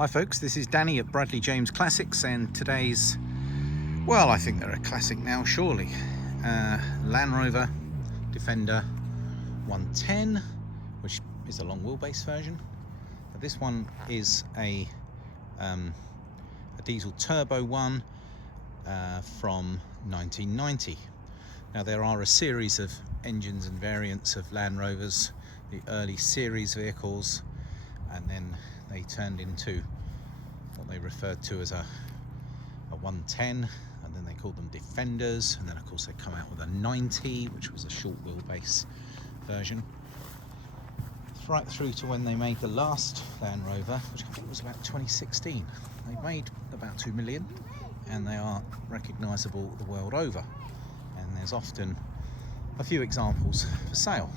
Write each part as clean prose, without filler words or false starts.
Hi folks, this is Danny at Bradley James Classics, and today's, well, I think they're a classic now, surely. Land Rover Defender 110, which is a long wheelbase version. But this one is a diesel turbo one from 1990. Now there are a series of engines and variants of Land Rovers, the early series vehicles, and then they turned into what they referred to as a 110, and then they called them Defenders, and then of course they come out with a 90, which was a short wheelbase version, right through to when they made the last Land Rover, which I think was about 2016. They made about 2 million, and they are recognisable the world over, and there's often a few examples for sale.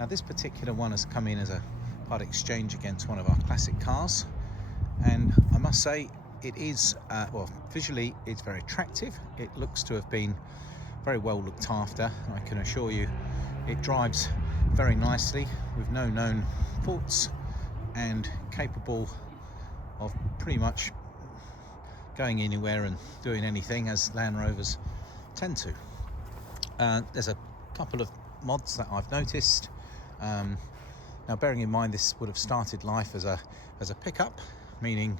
Now this particular one has come in as a part exchange against one of our classic cars, and I must say it is well, visually it's very attractive. It looks to have been very well looked after. I can assure you it drives very nicely with no known faults, and capable of pretty much going anywhere and doing anything, as Land Rovers tend to. There's a couple of mods that I've noticed. Now, bearing in mind this would have started life as a pickup, meaning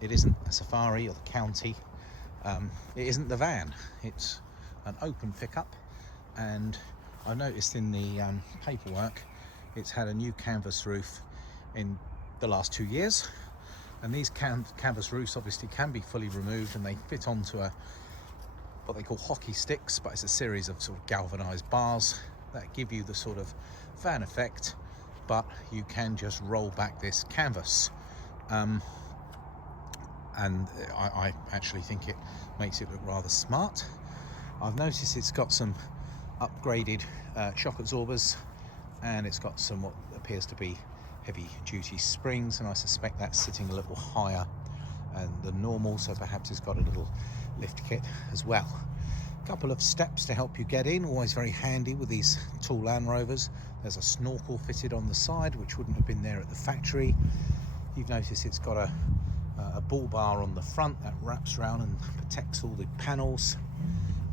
it isn't a Safari or the County. It isn't the van. It's an open pickup, and I noticed in the paperwork it's had a new canvas roof in the last 2 years, and these canvas roofs obviously can be fully removed, and they fit onto what they call hockey sticks, but it's a series of sort of galvanized bars that give you the sort of van effect, but you can just roll back this canvas, and I actually think it makes it look rather smart. I've noticed it's got some upgraded shock absorbers, and it's got some what appears to be heavy duty springs, and I suspect that's sitting a little higher than normal, so perhaps it's got a little lift kit as well. A couple of steps to help you get in, always very handy with these tall Land Rovers. There's a snorkel fitted on the side, which wouldn't have been there at the factory. You've noticed it's got a bull bar on the front that wraps around and protects all the panels,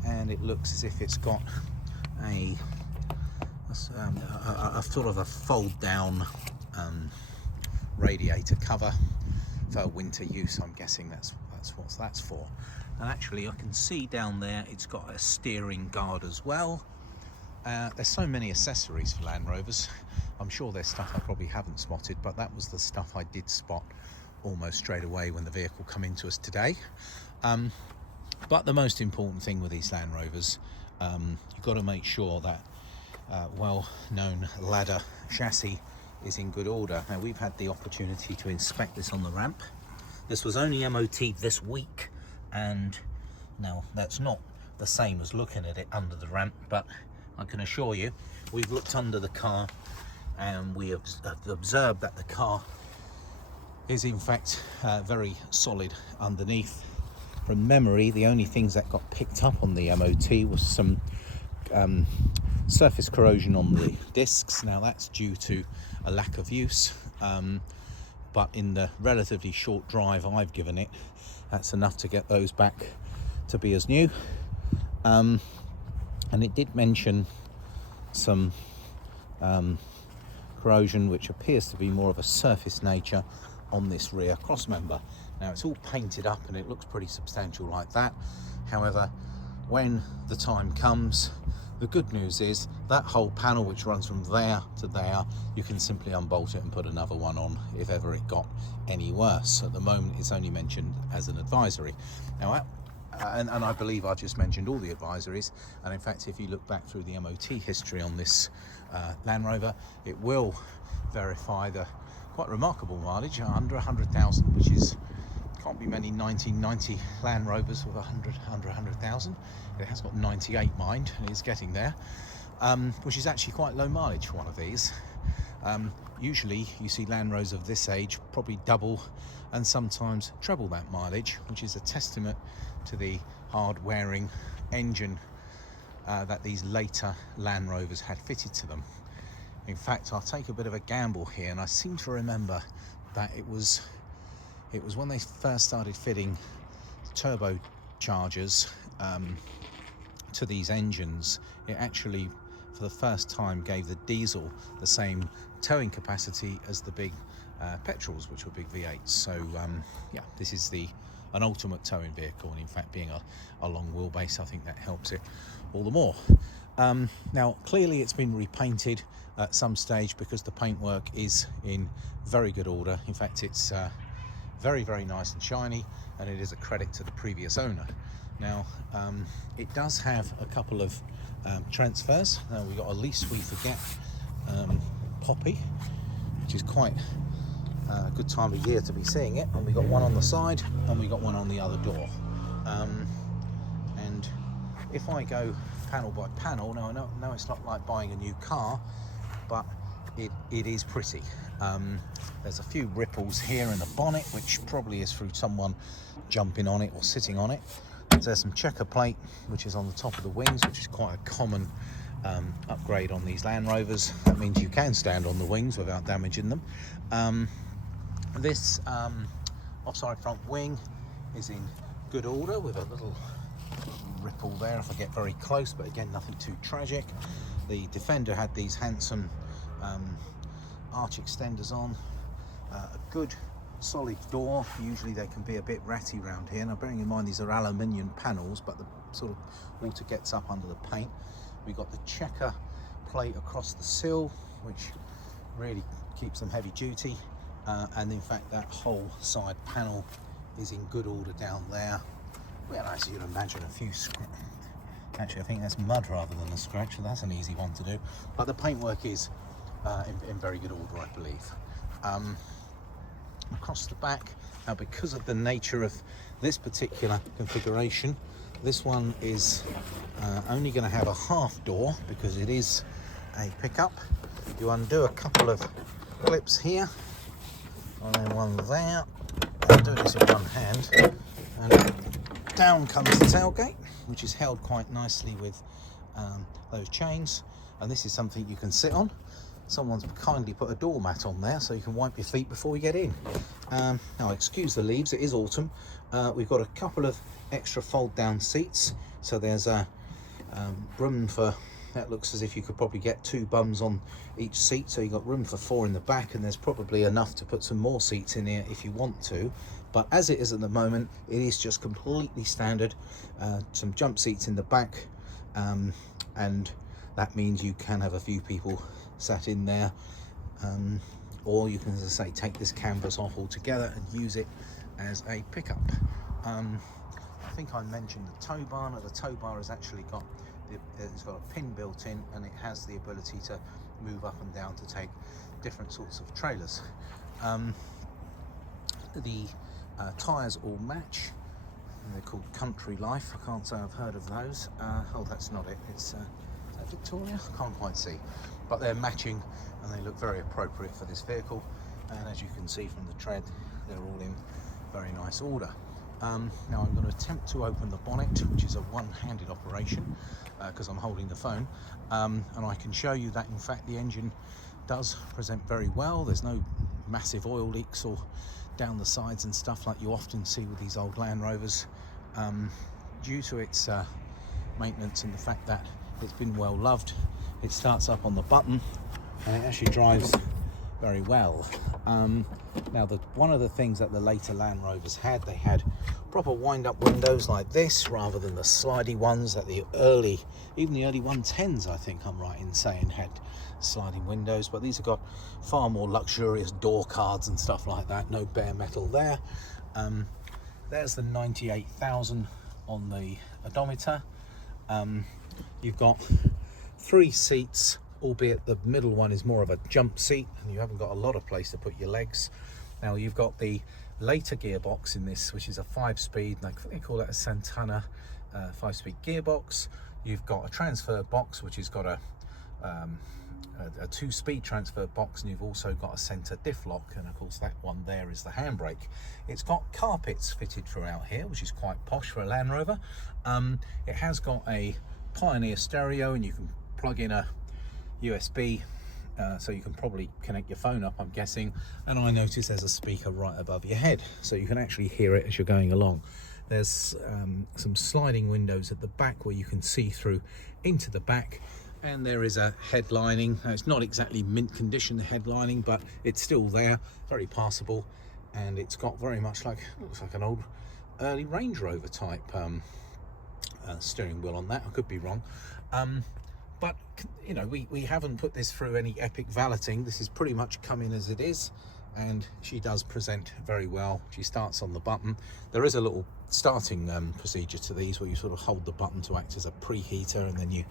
and it looks as if it's got a sort of a fold down radiator cover for winter use. I'm guessing that's what that's for. And actually I can see down there it's got a steering guard as well. There's so many accessories for Land Rovers. I'm sure there's stuff I probably haven't spotted, but that was the stuff I did spot almost straight away when the vehicle come into us today. But the most important thing with these Land Rovers, you've got to make sure that well-known ladder chassis is in good order. Now, we've had the opportunity to inspect this on the ramp. This was only MOT'd this week, and now that's not the same as looking at it under the ramp, but I can assure you we've looked under the car and we have observed that the car is in fact very solid underneath. From memory, the only things that got picked up on the MOT was some surface corrosion on the discs. Now that's due to a lack of use, but in the relatively short drive I've given it, that's enough to get those back to be as new. And it did mention some corrosion which appears to be more of a surface nature on this rear cross member. Now it's all painted up and it looks pretty substantial like that. However, when the time comes, the good news is that whole panel, which runs from there to there, you can simply unbolt it and put another one on if ever it got any worse. At the moment it's only mentioned as an advisory. Now and I believe I just mentioned all the advisories, and in fact if you look back through the MOT history on this Land Rover, it will verify the quite remarkable mileage under 100,000, which is can't be many 1990 Land Rovers with under 100,000. It has got 98, mind, and it's getting there, which is actually quite low mileage for one of these. Usually you see Land Rovers of this age probably double and sometimes treble that mileage, which is a testament to the hard wearing engine that these later Land Rovers had fitted to them. In fact, I'll take a bit of a gamble here, and I seem to remember that it was It was when they first started fitting turbochargers to these engines. It actually, for the first time, gave the diesel the same towing capacity as the big petrols, which were big V8s. So yeah, this is an ultimate towing vehicle, and in fact, being a long wheelbase, I think that helps it all the more. Now, clearly it's been repainted at some stage, because the paintwork is in very good order. In fact, it's very, very nice and shiny, and it is a credit to the previous owner. Now, it does have a couple of transfers. Now, we got a Least We Forget poppy, which is quite a good time of year to be seeing it, and we got one on the side and we got one on the other door. And if I go panel by panel, now I know it's not like buying a new car, but it is pretty. There's a few ripples here in the bonnet, which probably is through someone jumping on it or sitting on it. There's some checker plate, which is on the top of the wings, which is quite a common upgrade on these Land Rovers. That means you can stand on the wings without damaging them. This offside front wing is in good order, with a little ripple there if I get very close, but again, nothing too tragic. The Defender had these handsome arch extenders on, a good solid door. Usually they can be a bit ratty around here. Now, bearing in mind these are aluminium panels, but the sort of water gets up under the paint. We've got the checker plate across the sill, which really keeps them heavy duty, and in fact that whole side panel is in good order down there. Well, as you'd imagine, a few actually I think that's mud rather than a scratch, so that's an easy one to do, but the paintwork is in very good order, I believe. Across the back, now, because of the nature of this particular configuration, this one is only going to have a half door, because it is a pickup. You undo a couple of clips here and then one there. I'm doing this in one hand, and down comes the tailgate, which is held quite nicely with those chains, and this is something you can sit on. Someone's kindly put a doormat on there so you can wipe your feet before you get in. Now, excuse the leaves, it is autumn. We've got a couple of extra fold down seats, so there's a room for, that looks as if you could probably get 2 bums on each seat, so you've got room for 4 in the back, and there's probably enough to put some more seats in here if you want to. But as it is at the moment, it is just completely standard. Some jump seats in the back, and that means you can have a few people sat in there, or you can, as I say, take this canvas off altogether and use it as a pickup. I think I mentioned the tow bar. Now, the tow bar has actually got it's got a pin built in, and it has the ability to move up and down to take different sorts of trailers. The tyres all match. They're called Country Life. I can't say I've heard of those. Oh, that's not it. It's is that Victoria? I can't quite see. But they're matching, and they look very appropriate for this vehicle. And as you can see from the tread, they're all in very nice order. Now I'm going to attempt to open the bonnet, which is a one-handed operation because I'm holding the phone, and I can show you that in fact the engine does present very well. There's no massive oil leaks or down the sides and stuff like you often see with these old Land Rovers, due to its maintenance and the fact that it's been well loved. It starts up on the button, and it actually drives very well. Now, one of the things that the later Land Rovers had, they had proper wind-up windows like this, rather than the slidey ones that even the early 110s, I think I'm right in saying, had sliding windows. But these have got far more luxurious door cards and stuff like that. No bare metal there. There's the 98,000 on the odometer. You've got 3 seats, albeit the middle one is more of a jump seat, and you haven't got a lot of place to put your legs. Now, you've got the later gearbox in this, which is a 5-speed, they call it a Santana 5-speed gearbox. You've got a transfer box, which has got a 2-speed transfer box, and you've also got a center diff lock, and of course that one there is the handbrake. It's got carpets fitted throughout here, which is quite posh for a Land Rover. It has got a Pioneer stereo, and you can plug in a USB so you can probably connect your phone up, I'm guessing. And I notice there's a speaker right above your head, so you can actually hear it as you're going along. There's some sliding windows at the back where you can see through into the back, and there is a headlining. Now, it's not exactly mint condition, the headlining, but it's still there, very passable, and it's got very much like, looks like an old early Range Rover type steering wheel on that. I could be wrong, but you know, we haven't put this through any epic valeting. This is pretty much come in as it is, and she does present very well. She starts on the button. There is a little starting procedure to these where you sort of hold the button to act as a preheater, and then you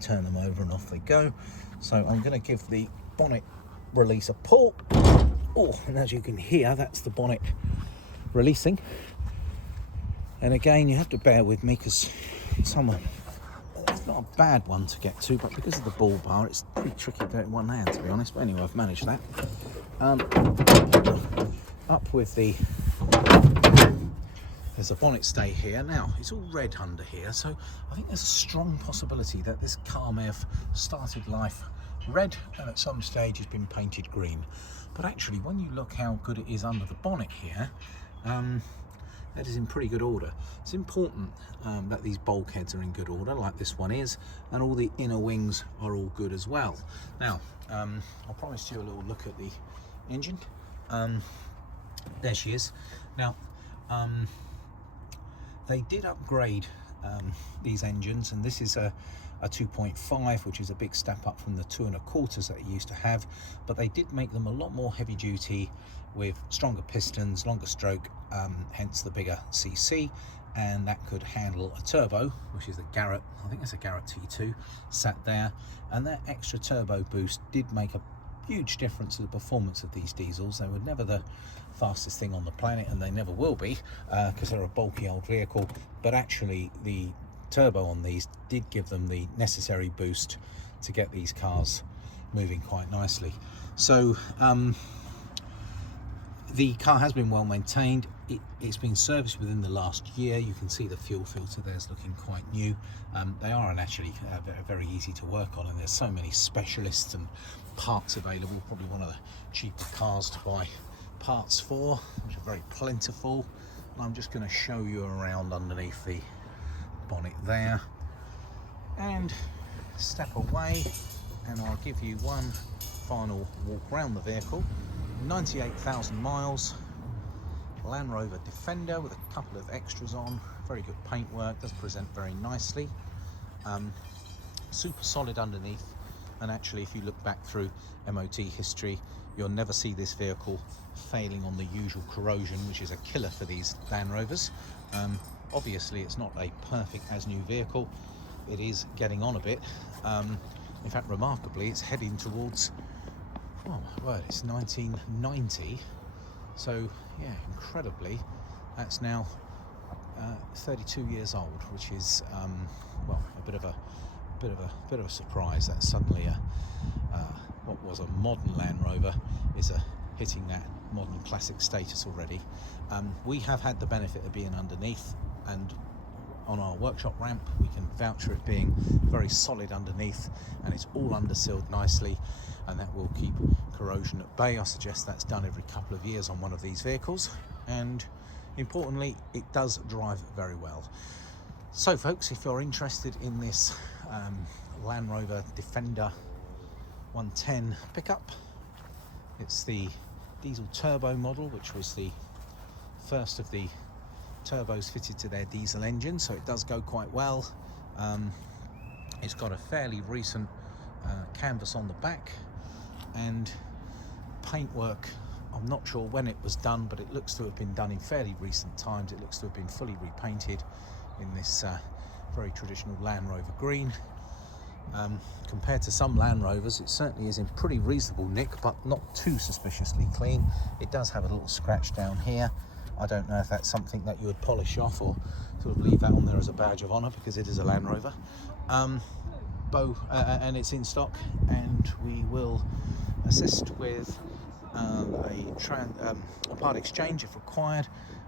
turn them over and off they go. So I'm going to give the bonnet release a pull. Oh, and as you can hear, that's the bonnet releasing. And again, you have to bear with me because it's not a bad one to get to, but because of the bull bar, it's pretty tricky to do it in one hand, to be honest. But anyway, I've managed that. Up with there's a bonnet stay here. Now, it's all red under here, so I think there's a strong possibility that this car may have started life red and at some stage has been painted green. But actually, when you look how good it is under the bonnet here, that is in pretty good order. It's important that these bulkheads are in good order, like this one is, and all the inner wings are all good as well. Now, I promised you a little look at the engine. There she is. Now, they did upgrade these engines, and this is a 2.5, which is a big step up from the 2.25s that it used to have, but they did make them a lot more heavy duty with stronger pistons, longer stroke, hence the bigger CC, and that could handle a turbo, which is a Garrett, I think it's a Garrett T2 sat there, and that extra turbo boost did make a huge difference to the performance of these diesels. They were never the fastest thing on the planet, and they never will be, because they're a bulky old vehicle, but actually the turbo on these did give them the necessary boost to get these cars moving quite nicely. So the car has been well maintained. It's been serviced within the last year. You can see the fuel filter there's looking quite new. They are actually very easy to work on, and there's so many specialists and parts available. Probably one of the cheaper cars to buy parts for, which are very plentiful. And I'm just going to show you around underneath the bonnet there and step away, and I'll give you one final walk around the vehicle. 98,000 miles, Land Rover Defender with a couple of extras on, very good paintwork, does present very nicely, super solid underneath, and actually if you look back through MOT history, you'll never see this vehicle failing on the usual corrosion, which is a killer for these Land Rovers. Obviously it's not a perfect as new vehicle, it is getting on a bit. In fact, remarkably, it's heading towards, oh my word, it's 1990, so yeah, incredibly, that's now 32 years old, which is well, a bit of a surprise that suddenly what was a modern Land Rover is hitting that modern classic status already. We have had the benefit of being underneath, and on our workshop ramp we can vouch for it being very solid underneath, and it's all undersealed nicely, and that will keep corrosion at bay. I suggest that's done every couple of years on one of these vehicles, and importantly it does drive very well. So folks, if you're interested in this Land Rover Defender 110 pickup, it's the diesel turbo model, which was the first of the turbos fitted to their diesel engine, so it does go quite well. It's got a fairly recent canvas on the back, and paintwork, I'm not sure when it was done, but it looks to have been done in fairly recent times. It looks to have been fully repainted in this very traditional Land Rover green. Compared to some Land Rovers, it certainly is in pretty reasonable nick, but not too suspiciously clean. It does have a little scratch down here. I don't know if that's something that you would polish off or sort of leave that on there as a badge of honour, because it is a Land Rover. And it's in stock, and we will assist with a part exchange if required,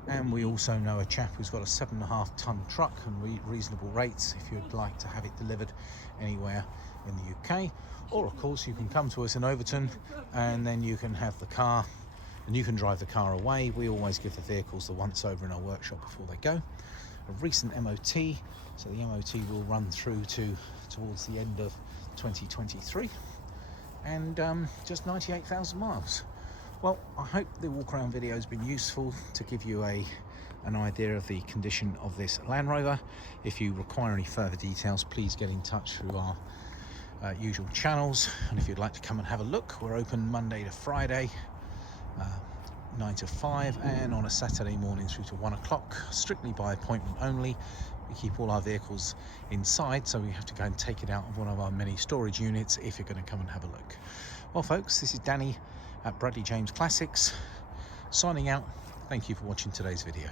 And we also know a chap who's got a 7.5 ton truck and reasonable rates if you'd like to have it delivered anywhere in the UK. Or of course you can come to us in Overton and then you can have the car and you can drive the car away. We always give the vehicles the once over in our workshop before they go. A recent MOT, so the MOT will run through towards the end of 2023, and just 98,000 miles. Well, I hope the walk around video has been useful to give you an idea of the condition of this Land Rover. If you require any further details, please get in touch through our usual channels, and if you'd like to come and have a look, we're open Monday to Friday 9 to 5, and on a Saturday morning through to 1 o'clock, strictly by appointment only. We keep all our vehicles inside, so we have to go and take it out of one of our many storage units if you're going to come and have a look. Well folks, this is Danny at Bradley James Classics signing out. Thank you for watching today's video.